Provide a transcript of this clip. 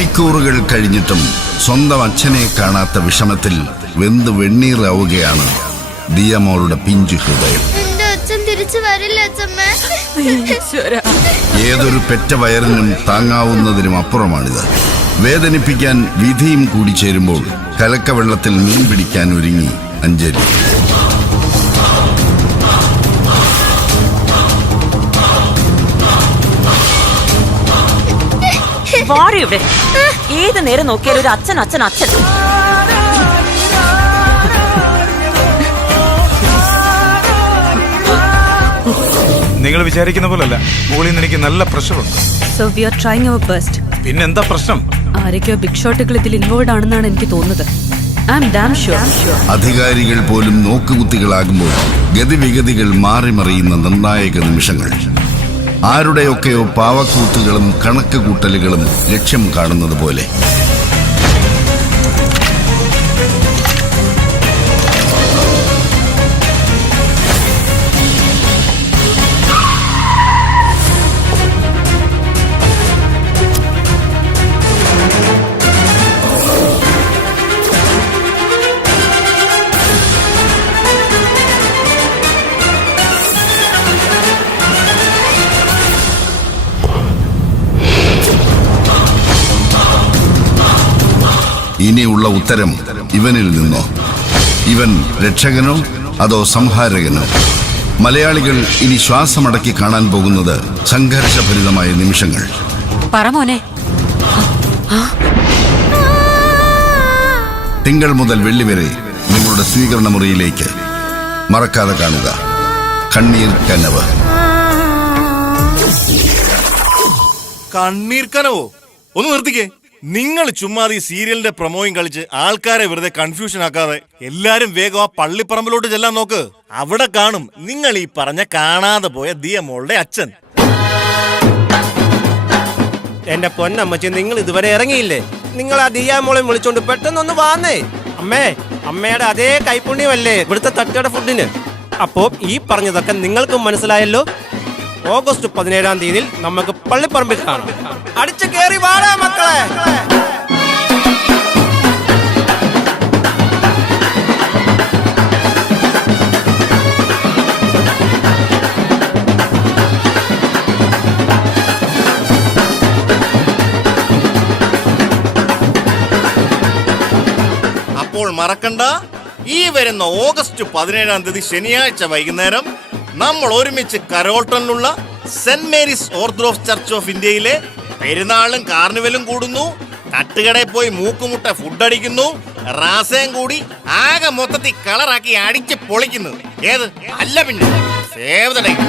മണിക്കൂറുകൾ കഴിഞ്ഞിട്ടും സ്വന്തം അച്ഛനെ കാണാത്ത വിഷമത്തിൽ വെന്ത് വെണ്ണീറാവുകയാണ് ദിയമോളുടെ പിഞ്ചു ഹൃദയം. ഏതൊരു പെറ്റ വയറിനും താങ്ങാവുന്നതിനും അപ്പുറമാണിത്. വേദനിപ്പിക്കാൻ വിധിയും കൂടി ചേരുമ്പോൾ കലക്കവെള്ളത്തിൽ മീൻ പിടിക്കാൻ ഒരുങ്ങി അഞ്ജലി. ഏത് നേരം നോക്കിയാലും ഒരു അച്ഛൻ അച്ഛൻ അച്ഛൻ. നിങ്ങൾ വിചാരിക്കുന്ന പോലല്ല, മുകളിൽ നിന്ന് എനിക്ക് നല്ല പ്രഷറുണ്ട്. So we are trying our best. പിന്നെന്താ പ്രശ്നം? ആരൊക്കെയോ ബിഗ് ഷോട്ടുകൾ ഇതിൽ ഇൻവോൾവ് ആണെന്നാണ് എനിക്ക് തോന്നുന്നത്. I am damn sure. അധികാരികൾ പോലും നോക്കുകുത്തികളാകുമ്പോൾ ഗതിവിഗതികൾ മാറിമറിയുന്ന നിർണായക നിമിഷങ്ങൾ. ആരുടെയൊക്കെയോ പാവക്കൂത്തുകളും കണക്ക് കൂട്ടലുകളും ലക്ഷ്യം കാണുന്നത് പോലെ. ഇനിയുള്ള ഉത്തരം ഇവനിൽ നിന്നോ? ഇവൻ രക്ഷകനോ അതോ സംഹാരകനോ? മലയാളികൾ ഇനി ശ്വാസമടക്കി കാണാൻ പോകുന്നത് സംഘർഷഭരിതമായ നിമിഷങ്ങൾ. പറമോനെ. തിങ്കൾ മുതൽ വെള്ളി വരെ നിങ്ങളുടെ സ്വീകരണ മുറിയിലേക്ക് മറക്കാതെ കാണുക കണ്ണീർ കനവ്. കണ്ണീർ കനവോ? ഒന്ന് നിർത്തിക്കേ. നിങ്ങൾ ചുമ്മാതെ ഈ സീരിയലിന്റെ പ്രൊമോയും കളിച്ച് ആൾക്കാരെ വെറുതെ കൺഫ്യൂഷൻ ആക്കാതെ എല്ലാരും വേഗം ആ പള്ളിപ്പറമ്പിലോട്ട് ചെല്ലാൻ നോക്ക്. അവിടെ കാണും നിങ്ങൾ ഈ പറഞ്ഞ കാണാതെ പോയ ദിയമോളുടെ അച്ഛൻ. എന്റെ പൊന്നമ്മച്ചി, നിങ്ങൾ ഇതുവരെ ഇറങ്ങിയില്ലേ? നിങ്ങൾ ആ ദിയമോളെ വിളിച്ചോണ്ട് പെട്ടെന്നൊന്ന് വാന്നേ. അമ്മയുടെ അതേ കൈപ്പുണ്യമല്ലേ ഇവിടുത്തെ തട്ടുകട ഫുഡിന്. അപ്പോ ഈ പറഞ്ഞതൊക്കെ നിങ്ങൾക്കും മനസ്സിലായല്ലോ. ഓഗസ്റ്റ് 17-ാം തീയതിയിൽ നമുക്ക് പള്ളിപ്പറമ്പിൽ കാണാം. അടിച്ചു കേറി വാടാ മക്കളെ. അപ്പോൾ മറക്കണ്ട, ഈ വരുന്ന ഓഗസ്റ്റ് 17-ാം തീയതി ശനിയാഴ്ച വൈകുന്നേരം നമ്മൾ ഒരുമിച്ച് കരോൾട്ടണിലുള്ള saint Mary's orthodox church of ഇന്ത്യയിലെ പെരുന്നാളും കാർണിവലും കൂടുന്നു. തട്ടുകടയിൽ പോയി മൂക്കുമുട്ട ഫുഡ് അടിക്കുന്നു. റാസയും കൂടി ആകെ മൊത്തത്തിൽ കളറാക്കി അടിച്ച് പൊളിക്കുന്നു. ഏത് അല്ല പിന്നെ സേവ് ദ ഡേറ്റ്.